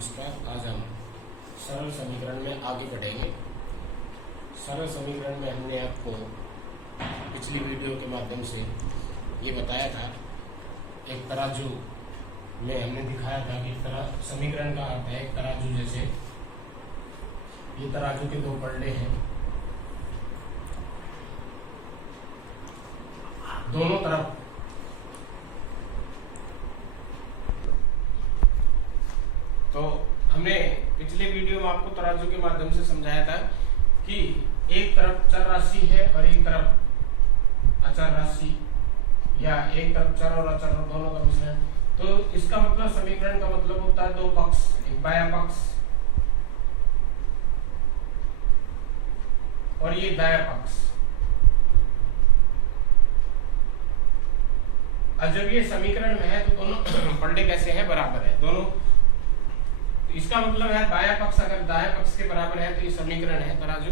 नमस्कार। आज हम सरल समीकरण में आगे बढ़ेंगे। सरल समीकरण में हमने आपको पिछली वीडियो के माध्यम से ये बताया था, एक तराजू में हमने दिखाया था कि समीकरण का अर्थ है एक तराजू। जैसे ये तराजू के दो पलड़े हैं, दोनों तरफ तो हमने पिछले वीडियो में आपको तराजू के माध्यम से समझाया था कि एक तरफ चर राशि है और एक तरफ अचर राशि, या एक तरफ चर और अचर दोनों का मिश्रण। तो इसका मतलब समीकरण का मतलब होता है दो पक्ष, एक बायां पक्ष और ये दायां पक्ष। और जब ये समीकरण में है तो दोनों पलड़े कैसे हैं? बराबर है दोनों। इसका मतलब है बायां पक्ष अगर दायां पक्ष के बराबर है तो ये समीकरण है तराजू।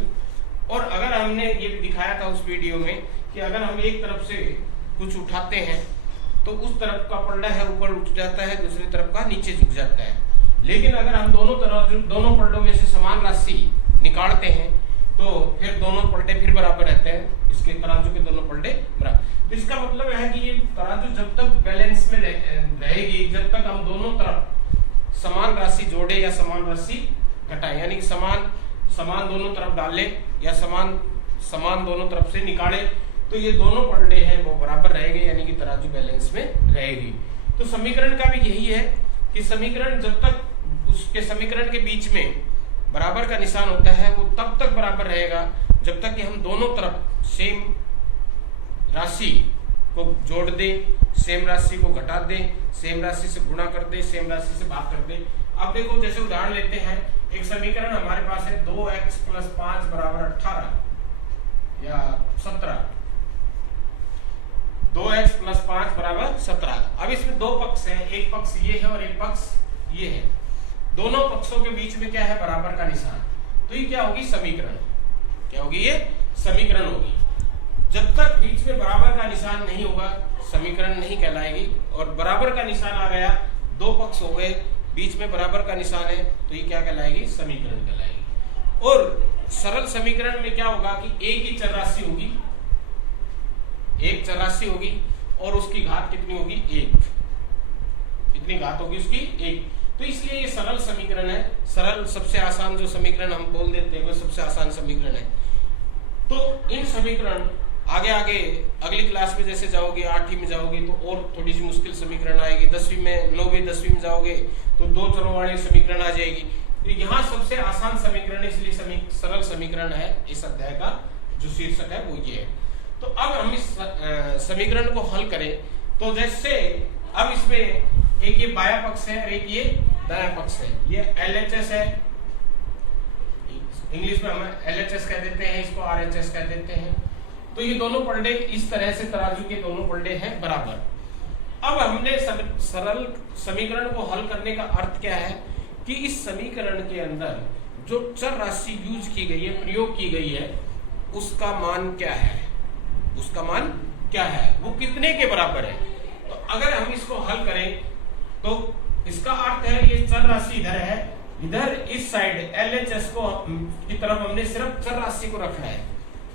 और अगर हमने ये भी दिखाया था उस वीडियो में कि अगर हम एक तरफ से कुछ उठाते हैं तो उस तरफ का पलड़ा है ऊपर उठ जाता है, दूसरी तरफ का नीचे झुक जाता है। लेकिन अगर हम दोनों पलड़ों में से समान राशि निकालते हैं तो फिर दोनों पलटे फिर बराबर रहते हैं। इसके तराजू के दोनों पलटे बराबर। इसका मतलब है कि ये तराजू जब तक बैलेंस में रहेगी, जब तक हम दोनों तरफ समान राशि जोड़े या समान राशि घटाए, यानी कि समान दोनों तरफ डाले या समान दोनों तरफ से निकाले, तो ये दोनों पलड़े हैं वो बराबर रहेंगे, यानी कि तराजू बैलेंस में रहेगी। तो समीकरण का भी यही है कि समीकरण जब तक उसके समीकरण के बीच में बराबर का निशान होता है वो तब तक बराबर रहेगा जब तक कि हम दोनों तरफ सेम राशि को जोड़ दे, सेम राशि को घटा दे, सेम राशि से गुणा कर दे, सेम राशि से भाग कर दे। अब देखो, जैसे उदाहरण लेते हैं, एक समीकरण हमारे पास है 2x + 5 = 18 या 17। 2x + 5 = 17। अब इसमें दो पक्ष हैं, एक पक्ष ये है और एक पक्ष ये है। दोनों पक्षों के बीच में क्या है? बराबर का निशान। तो ये क्या होगी? समीकरण। क्या होगी? ये समीकरण होगी। जब तक बीच में बराबर का निशान नहीं होगा समीकरण नहीं कहलाएगी। और बराबर का निशान आ गया, दो पक्ष हो गए, बीच में बराबर का निशान है, तो ये क्या कहलाएगी? समीकरण कहलाएगी। और सरल समीकरण में क्या होगा कि एक ही चर राशि होगी, एक चर राशि होगी और उसकी घात कितनी होगी? 1। कितनी घात होगी उसकी? 1। तो इसलिए ये सरल समीकरण है। सरल सबसे आसान जो समीकरण हम बोल देते हैं वो सबसे आसान समीकरण है। तो इन समीकरण आगे अगली क्लास में जैसे जाओगे, 8वीं में जाओगे तो और थोड़ी सी मुश्किल समीकरण आएगी, 10वीं में 9वीं 10वीं में जाओगे तो दो चरों वाले समीकरण आ जाएगी। तो यहाँ सबसे आसान समीकरण इसलिए सरल समीकरण है। इस अध्याय का जो शीर्षक है वो ये है। तो अब हम इस समीकरण को हल करें तो जैसे अब इसमें एक ये बायां पक्ष है और एक ये दायां पक्ष है। ये LHS है, इंग्लिश में हम LHS कह देते हैं, इसको RHS कह देते हैं। तो ये दोनों पलड़े इस तरह से तराजू के दोनों पलड़े हैं बराबर। अब हमने सरल समीकरण को हल करने का अर्थ क्या है कि इस समीकरण के अंदर जो चर राशि यूज की गई है, प्रयोग की गई है, उसका मान क्या है? उसका मान क्या है? वो कितने के बराबर है? तो अगर हम इसको हल करें तो इसका अर्थ है ये चर राशि इधर है, इधर इस साइड LHS को की तरफ हमने सिर्फ चर राशि को रखना है।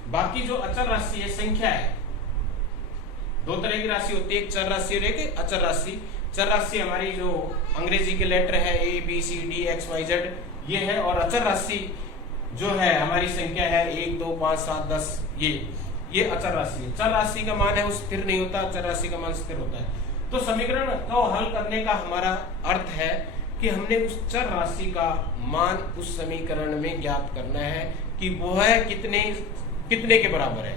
बाकी जो अचर राशि है, संख्या है, दो तरह की राशि होती है, एक चर राशि और एक अचर राशि। चर राशि हमारी जो अंग्रेजी के लेटर है ABCDXYZ ये है, और अचर राशि जो है हमारी संख्या है 1 2 5 7 10 ये अचर राशि है। चर राशि का मान है वो स्थिर नहीं होता, अचर राशि का मान स्थिर होता है। तो समीकरण को हल करने का हमारा अर्थ है कि हमने उस चर राशि का मान उस समीकरण में ज्ञात करना है कि वो है कितने के बराबर है।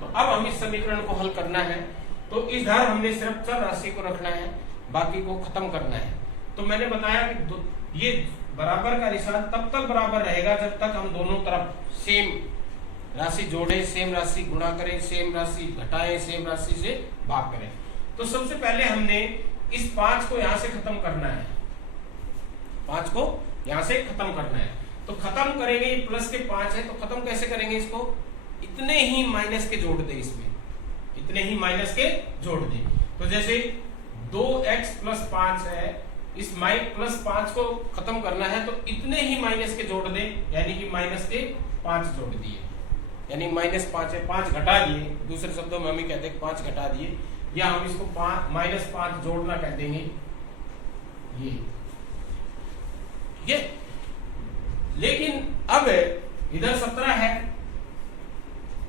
तो अब हम इस समीकरण को हल करना है तो इधर हमने सिर्फ चर राशि को रखना है, बाकी को खत्म करना है। तो मैंने बताया कि ये बराबर का निशान तब तक बराबर रहेगा जब तक हम दोनों तरफ सेम राशि जोड़े, सेम राशि गुणा करें, सेम राशि घटाएं, सेम राशि से भाग करें। तो सबसे पहले हमने इस 5 को यहां से खत्म करना है, 5 को यहां से खत्म करना है। तो खत्म करेंगे, ये प्लस के 5 है तो खत्म कैसे करेंगे? इसको इतने ही माइनस के जोड़ दे, इसमें इतने ही माइनस के जोड़ दे। तो जैसे 2x + 5 है इस +5 को खत्म करना है तो इतने ही माइनस के जोड़ दे, यानी कि -5 जोड़ दिए, यानी -5 है, 5 घटा दिए, दूसरे शब्दों में हम ही कहते हैं 5 घटा दिए, या हम इसको -5 जोड़ना कह देंगे ये। लेकिन अब इधर 17 है,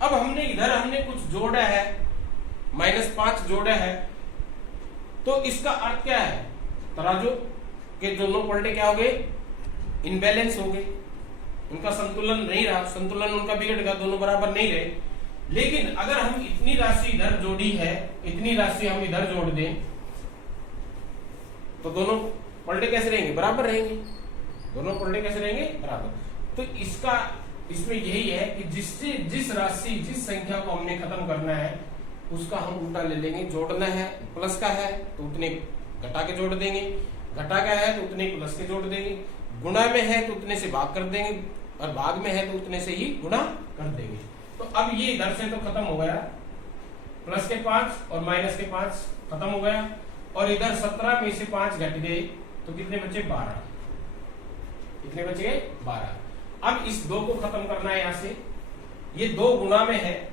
अब हमने कुछ जोड़ा है, -5 जोड़ा है, तो इसका अर्थ क्या है, तराजू के दोनों पलटे क्या हो गए, इनबैलेंस हो गए, उनका संतुलन नहीं रहा, संतुलन उनका बिगड़ गया, दोनों बराबर नहीं रहे। लेकिन अगर हम इतनी राशि इधर जोड़ी है, इतनी राशि हम इधर जोड़ दें, तो दोनों पलटे कैसे रहेंगे, बराबर रहेंगे, दोनों पलटे कैसे रहेंगे, बराबर। तो इसमें यही है कि जिस राशि, जिस संख्या को हमने खत्म करना है उसका हम उल्टा ले लेंगे। जोड़ना है, प्लस का है तो उतने घटा के जोड़ देंगे, घटा का है तो उतने प्लस के जोड़ देंगे, गुणा में है तो उतने से भाग कर देंगे, और भाग में है तो उतने से ही गुणा कर देंगे। तो अब ये इधर से तो खत्म हो गया, प्लस के 5 और माइनस के 5 खत्म हो गया, और इधर 17 में से 5 घट गए तो कितने बचे, 12। कितने बचे गए, 12। अब इस 2 को खत्म करना है, यहां से ये 2 गुणा में है,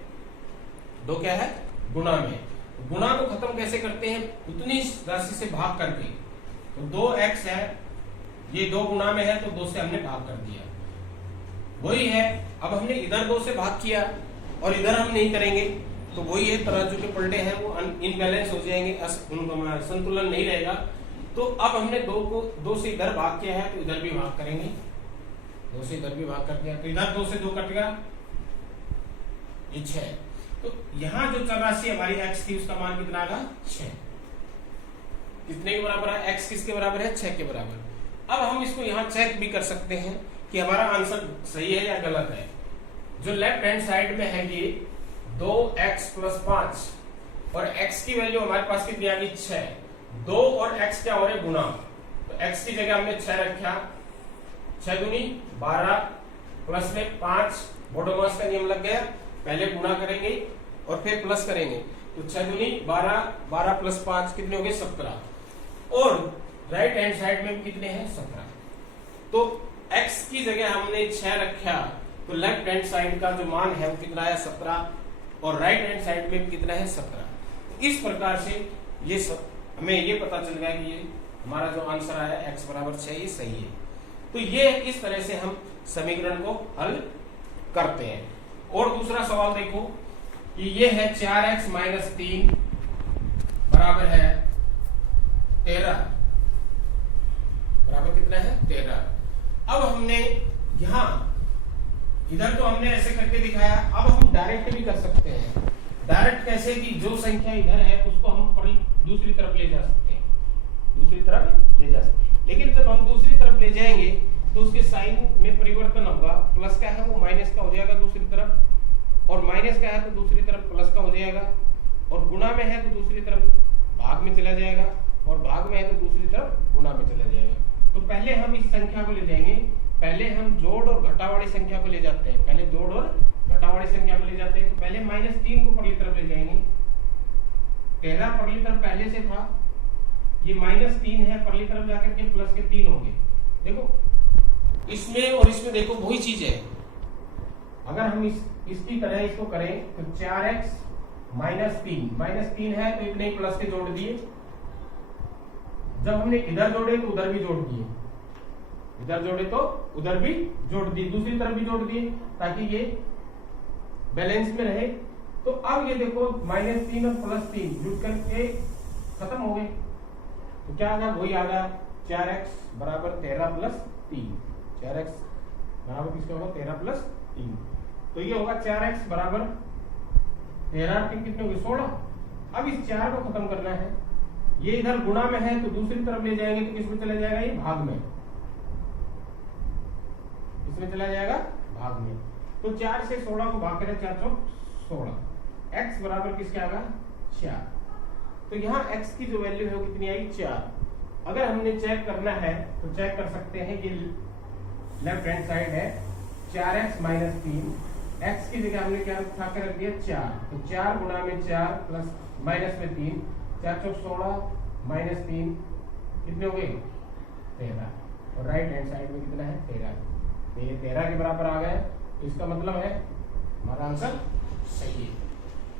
2 क्या है, गुणा में। गुणा को खत्म कैसे करते हैं, उतनी राशि से भाग करके। तो 2x है, ये 2 गुणा में है तो 2 से हमने भाग कर दिया, वही है। अब हमने इधर 2 से भाग किया और इधर हम नहीं करेंगे, तो वही है, तराजू के पलटे हैं वो इनबैलेंस हो जाएंगे, उनका संतुलन नहीं रहेगा। तो अब हमने 2 से इधर भाग किया है तो इधर भी भाग करेंगे, 2 से इधर भी भाग कर दिया, तो इधर 2 से 2 कट गया, ये 6। तो यहां जो चर राशि हमारी x थी उसका मान कितना आएगा, 6। कितने के बराबर है, x किसके बराबर है, 6 के बराबर। अब हम इसको यहां चेक भी कर सकते हैं कि हमारा आंसर सही है या गलत है। जो लेफ्ट हैंड साइड में है ये 2x + 5 और x की वैल्यू हमारे पास कितनी आ गई, 6। 2 और x क्या हो रहे, गुणा, तो x की जगह हमने 6 रखा, 6 दूनी 12 प्लस में 5, बोडोमास का नियम लग गया, पहले गुणा करेंगे और फिर प्लस करेंगे, तो 6 दूनी 12, 12 + 5 कितने हो गए, 17। और राइट हैंड साइड में कितने हैं, 17। तो x की जगह हमने 6 रखा, तो लेफ्ट हैंड साइड का जो मान है वो कितना है, 17, और राइट हैंड साइड में कितना है, 17। इस प्रकार से ये हमें ये पता चल गया कि ये हमारा जो आंसर आया x = 6 ये सही है। तो ये इस तरह से हम समीकरण को हल करते हैं। और दूसरा सवाल देखो कि ये है 4x - 3 बराबर है 13, बराबर कितना है, 13। अब हमने यहां इधर तो हमने ऐसे करके दिखाया, अब हम डायरेक्ट भी कर सकते हैं। डायरेक्ट कैसे, कि जो संख्या इधर है उसको हम दूसरी तरफ ले जा सकते हैं, दूसरी तरफ ले जा सकते हैं। लेकिन जब हम दूसरी तरफ ले जाएंगे तो उसके साइन में परिवर्तन होगा, प्लस का है वो माइनस का हो जाएगा दूसरी तरफ, और माइनस का है तो दूसरी तरफ प्लस का हो जाएगा, और गुणा में है तो दूसरी तरफ भाग में चला जाएगा, और भाग में है तो दूसरी तरफ गुणा में चला जाएगा। तो पहले हम इस संख्या को ले जाएंगे, पहले हम जोड़ और घटा वाली संख्या को ले जाते हैं, पहले जोड़ और घटा वाली संख्या को ले जाते हैं। तो पहले -3 को परली तरफ ले जाएंगे, 13 परली तरफ पहले से था, ये -3 है, परली तरफ जाकर के प्लस के 3 हो गए। देखो इसमें और इसमें देखो वही चीज है, अगर हम इसकी तरह इसको करें तो 4x - 3 है तो इतने प्लस के जोड़ दिए, जब हमने इधर जोड़े तो उधर भी जोड़ दिए, इधर जोड़े तो उधर भी जोड़ दिए, दूसरी तरफ भी जोड़ दिए ताकि ये बैलेंस में रहे। तो अब ये देखो -3 और +3 जुड़ करके खत्म हो गए, तो क्या आ गया, वही आ गया 4x = 13 + 3, 4x बराबर किसका होगा, 13 + 3। तो ये होगा 4x = 13, कितने हो गए, 16। अब इस 4 को खत्म करना है, ये इधर गुणा में है तो दूसरी तरफ ले जाएंगे तो किसमें चला जाएगा, ये भाग में, इसमें चला जाएगा भाग में। तो 4 से 16 को भाग करें, 4 चौक 16, x बराबर किसके आएगा, 4। तो यहाँ x की जो वैल्यू है वो कितनी आई, 4। अगर हमने चेक करना है तो चेक कर सकते हैं, ये लेफ्ट हैंड साइड है, 4x - 3, x की जगह हमने क्या उठा के रख दिया, 4, तो 4 गुणा में 4 प्लस माइनस में 3, 4 चौक 16 -3 कितने हो गए, 13 और राइट हैंड साइड में कितना है 13। तो ये 13 के बराबर आ गया, इसका मतलब है हमारा आंसर सही है।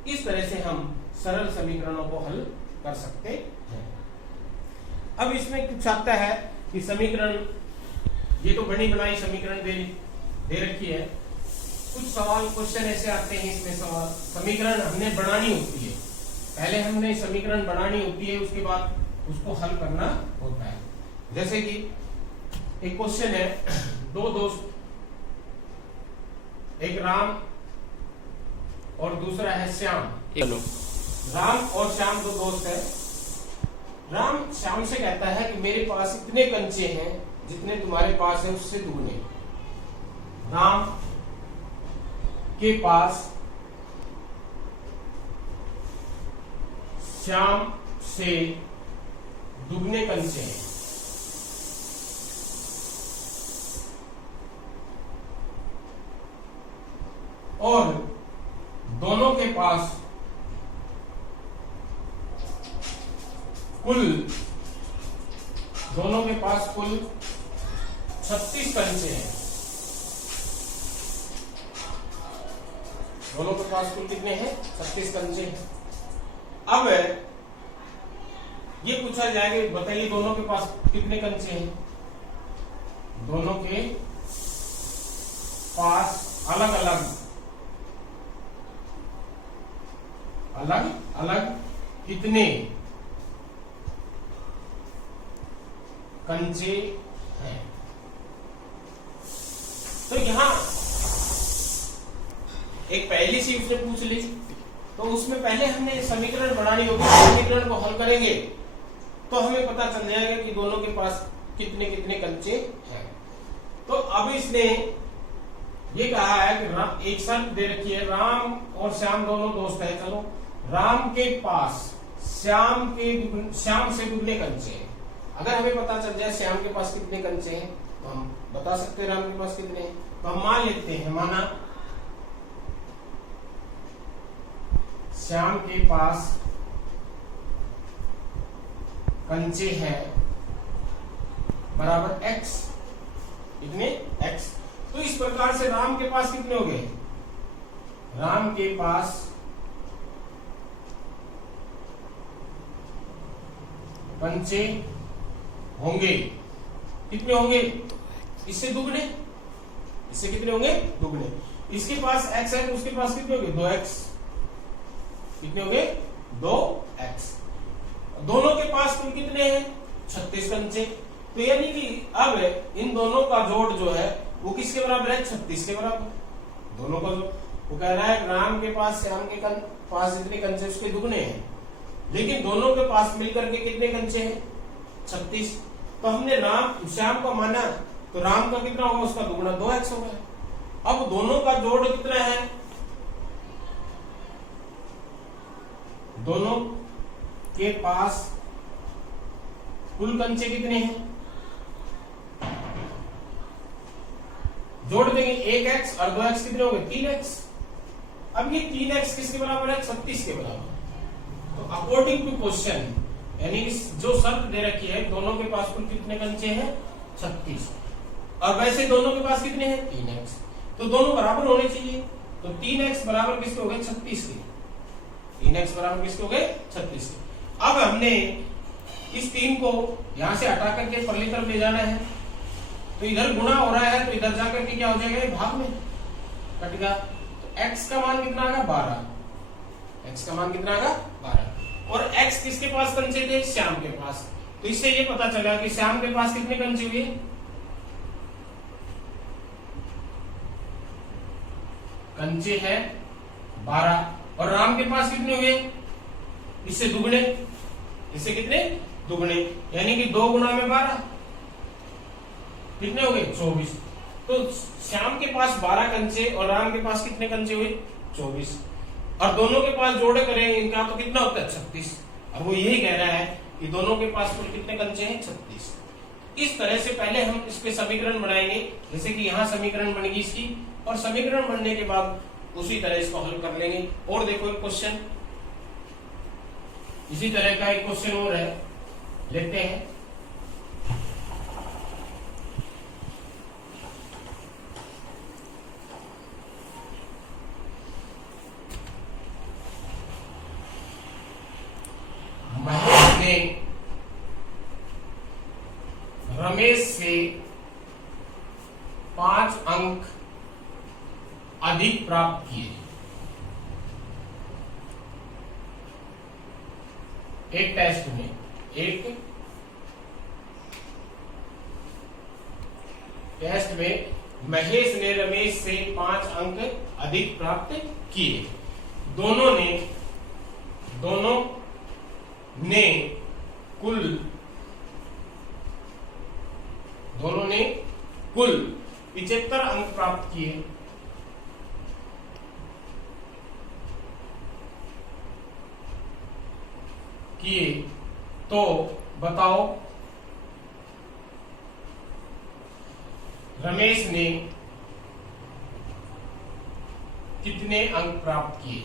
इस तरह से हम सरल समीकरणों को हल कर सकते हैं। अब इसमें कुछ आता है कि समीकरण, ये तो बनी बनाई समीकरण दे रखी है। कुछ सवाल क्वेश्चन ऐसे आते हैं, इसमें सवाल समीकरण हमने बनानी होती है, पहले हमने समीकरण बनानी होती है, उसके बाद उसको हल करना होता है। जैसे कि एक क्वेश्चन है, दो दोस्त, एक राम और दूसरा है श्याम। राम और श्याम दो दोस्त है। राम श्याम से कहता है कि मेरे पास इतने कंचे हैं जितने तुम्हारे पास है उससे दुगने। राम के पास श्याम से दुगने कंचे हैं। और दोनों के पास कुल 36 कंचे हैं। दोनों के पास कुल कितने हैं? 36 कंचे हैं। अब ये पूछा जाएगा, बताइए दोनों के पास कितने कंचे हैं? दोनों के पास अलग अलग कितने कंचे हैं? तो यहां एक पहली सी उसने पूछ ली, तो उसमें पहले हमने समीकरण बनानी होगी। समीकरण को हल करेंगे तो हमें पता चल जाएगा कि दोनों के पास कितने कितने कंचे हैं। तो अब इसने ये कहा है कि एक शर्त दे रखी है, राम और श्याम दोनों दोस्त है। चलो, राम के पास श्याम से दुगने कंचे हैं। अगर हमें पता चल जाए श्याम के पास कितने कंचे हैं तो हम बता सकते हैं राम के पास कितने हैं। तो हम मान लेते हैं, माना श्याम के पास कंचे हैं बराबर x, कितने x। तो इस प्रकार से राम के पास कितने हो गए? राम के पास कंचे होंगे, कितने होंगे? इससे दुगने, इससे कितने होंगे? दुगने। इसके पास x है तो उसके पास कितने होंगे? 2x। कितने होंगे? 2x। दोनों के पास कुल कितने हैं? 36 कंचे। तो यानी कि अब इन दोनों का जोड़ जो है वो किसके बराबर है? 36 के बराबर। दोनों का जोड़, वो कह रहा है राम के पास श्याम के पास जितने कंचे उसके दुगने हैं, लेकिन दोनों के पास मिलकर के कितने कंचे हैं? 36। तो हमने राम श्याम को माना, तो राम का कितना होगा? उसका दुगना 2x होगा। अब दोनों का जोड़ कितना है? दोनों के पास कुल कंचे कितने हैं? जोड़ देंगे 1x और 2x, कितने हो गए? 3x। अब ये 3x किसके बराबर है? 36 के बराबर। तो अकॉर्डिंग टू क्वेश्चन, यानी जो शर्त दे रखी है, दोनों के पास कुल कितने कंचे हैं? 36। और वैसे दोनों के पास कितने हैं? 3x। तो दोनों बराबर होने चाहिए। तो 3x बराबर किसके हो गए? 36 के। 3x बराबर किसके हो गए? 36 के। अब हमने इस 3 को यहां से हटा करके परली तरफ ले जाना है, तो इधर गुणा हो रहा है, तो इधर जाकर के क्या हो जाएगा? भाग में कटेगा। तो x का मान कितना आएगा? 12। x का मान कितना आएगा? 12। और x किसके पास कंचे थे? श्याम के पास। तो इससे ये पता चला कि श्याम के पास कितने कंचे हुए? कंचे हैं 12। और राम के पास कितने हुए? इससे दुगने, इससे कितने? दुगने, यानी कि 2 गुणा में 12, कितने हो गए? 24। तो श्याम के पास 12 कंचे और राम के पास कितने कंचे हुए? 24। और दोनों के पास जोड़े करें इनका तो कितना होता है? 36। और वो यही कह रहा है कि दोनों के पास कुल कितने कंचे हैं? 36। इस तरह से पहले हम इसके समीकरण बनाएंगे, जैसे कि यहाँ समीकरण बन गई इसकी, और समीकरण बनने के बाद उसी तरह इसको हल कर लेंगे। और देखो एक क्वेश्चन, इसी तरह का एक क्वेश्चन और है, लेते हैं। रमेश से 5 अंक अधिक प्राप्त किए। एक टेस्ट में महेश ने रमेश से 5 अंक अधिक प्राप्त किए। दोनों ने कुल 75 अंक प्राप्त किए। तो बताओ रमेश ने कितने अंक प्राप्त किए?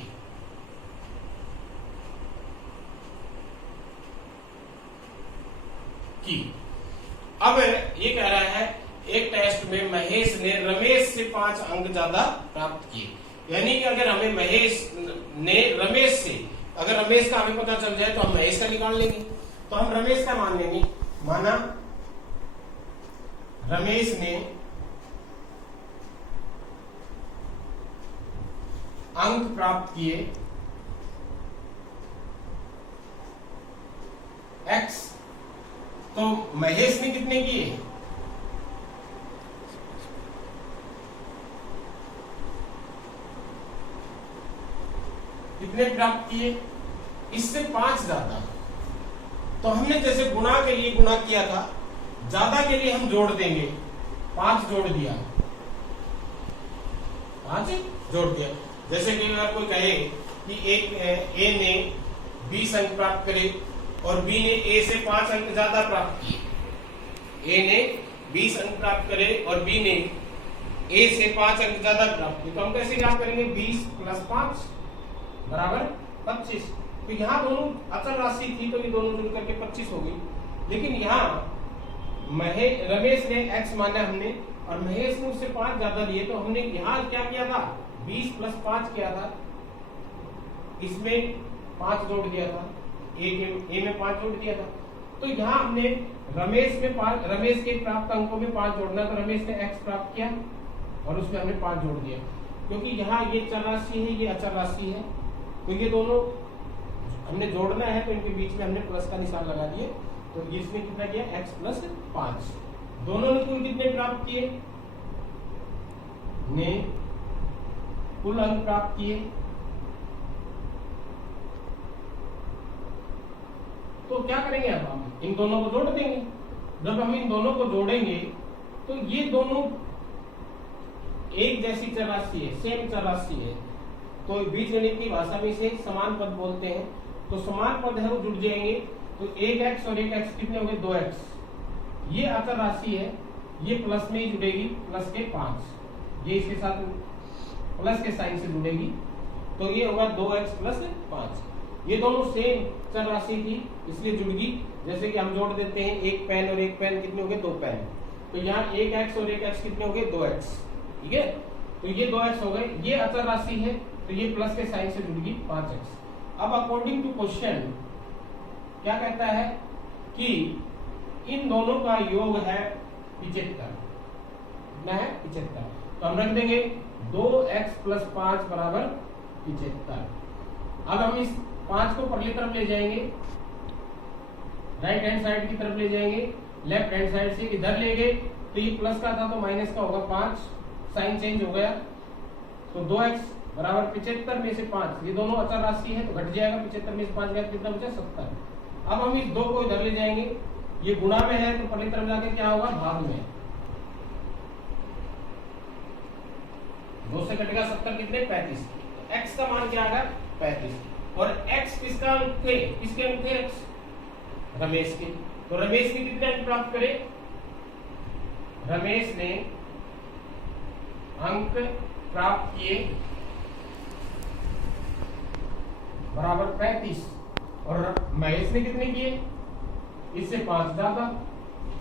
अब ये कह रहा है एक टेस्ट में महेश ने रमेश से 5 अंक ज्यादा प्राप्त किए। यानी कि अगर हमें अगर रमेश का हमें पता चल जाए तो हम महेश का निकाल लेंगे। तो हम रमेश का मान लेंगे। माना रमेश ने अंक प्राप्त किए x, तो महेश ने कितने किए? कितने प्राप्त किए? इससे 5 ज्यादा। तो हमने जैसे गुणा के लिए गुणा किया था, ज्यादा के लिए हम जोड़ देंगे। 5 जोड़ दिया, 5 जोड़ दिया। जैसे कि अगर कोई कहे कि एक ए ने 20 अंक प्राप्त करे और बी ने ए से 5 अंक ज्यादा प्राप्त किए। ए ने 20 अंक प्राप्त करे और बी ने ए से 5 अंक ज्यादा प्राप्त किए। तो हम कैसे ज्ञात करेंगे? 20 + 5 बराबर 25। तो यहाँ दोनों अचल राशि थी तो ये दोनों जुड़ करके 25 हो गई। लेकिन यहाँ रमेश ने x माना हमने और महेश ने उससे 5 ज्यादा लिए। तो हमने यहाँ क्या किया था? 20 + 5 किया था, इसमें 5 जोड़ दिया था, ए में 5 जोड़ दिया था। तो यहाँ हमने रमेश के प्राप्त अंकों में 5 जोड़ना। तो रमेश ने x प्राप्त किया और उसमें हमने 5 जोड़ दिया। क्योंकि यहाँ ये चर राशि है, ये अचल राशि है, तो ये दोनों हमने जोड़ना है, तो इनके बीच में हमने प्लस का निशान लगा दिए। तो इसने कितना किया? x + 5। दोनों ने कुल कितने प्राप्त किए? ने कुल अंक प्राप्त किए। तो क्या करेंगे? अब हम इन दोनों को जोड़ देंगे। जब हम इन दोनों को जोड़ेंगे तो ये दोनों एक जैसी चर राशि है, सेम चर राशि है। तो बीजगणित की भाषा में इसे समान पद बोलते हैं। तो समान पद है वो जुड़ जाएंगे। तो 1x और 1x कितने हो गए? 2x। ये अचल राशि है, ये प्लस में ही जुड़ेगी, प्लस के 5। ये इसके साथ प्लस के साइन से जुड़ेगी। तो ये होगा 2x + 5। ये दोनों सेम चर राशि थी इसलिए जुड़ गई। जैसे कि हम जोड़ देते हैं, एक पेन और एक पेन कितने हो गए? 2 पेन। तो यहाँ 1x और 1x कितने हो गए? 2x। ठीक है, तो ये 2x हो गए। ये अचल राशि है तो ये प्लस के साइन से जुड़ गई 5x। अब अकॉर्डिंग टू क्वेश्चन क्या कहता है कि इन दोनों का योग है 75। कितना है? 75। तो हम रख देंगे 2x + 5 बराबर 75। अब हम इस 5 को परली तरफ ले जाएंगे, राइट हैंड साइड की तरफ ले जाएंगे। लेफ्ट हैंड साइड से इधर ले गए तो ये प्लस का था तो माइनस का होगा 5, साइन चेंज हो गया। तो 2x बराबर 75 में से 5, ये दोनों अचल राशि है तो घट जाएगा। 75 में से 5 गया कितना बचा? 70। अब हम इस 2 को इधर ले जाएंगे, ये गुणा में है तो पहली तरफ जाके क्या होगा? भाग में। 2 से कटेगा 70, कितने? 35। x का मान क्या आएगा? 35। और x किसका अंक थे? किसके अंक थे? x रमेश के। तो रमेश ने कितने अंक प्राप्त करे? रमेश ने अंक प्राप्त किए बराबर 35 और महेश ने कितने किए? इससे 5 ज्यादा।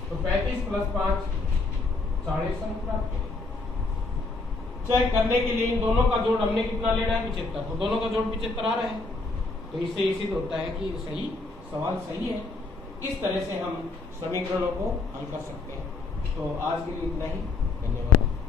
तो 35 + 5 40 अंक प्राप्त। चेक करने के लिए इन दोनों का जोड़ हमने कितना लेना है? 75। तो दोनों का जोड़ 75 आ रहा है। तो इससे ये सिद्ध होता है कि सही सवाल सही है। इस तरह से हम समीकरणों को हल कर सकते हैं। तो आज के लिए इतना ही, धन्यवाद।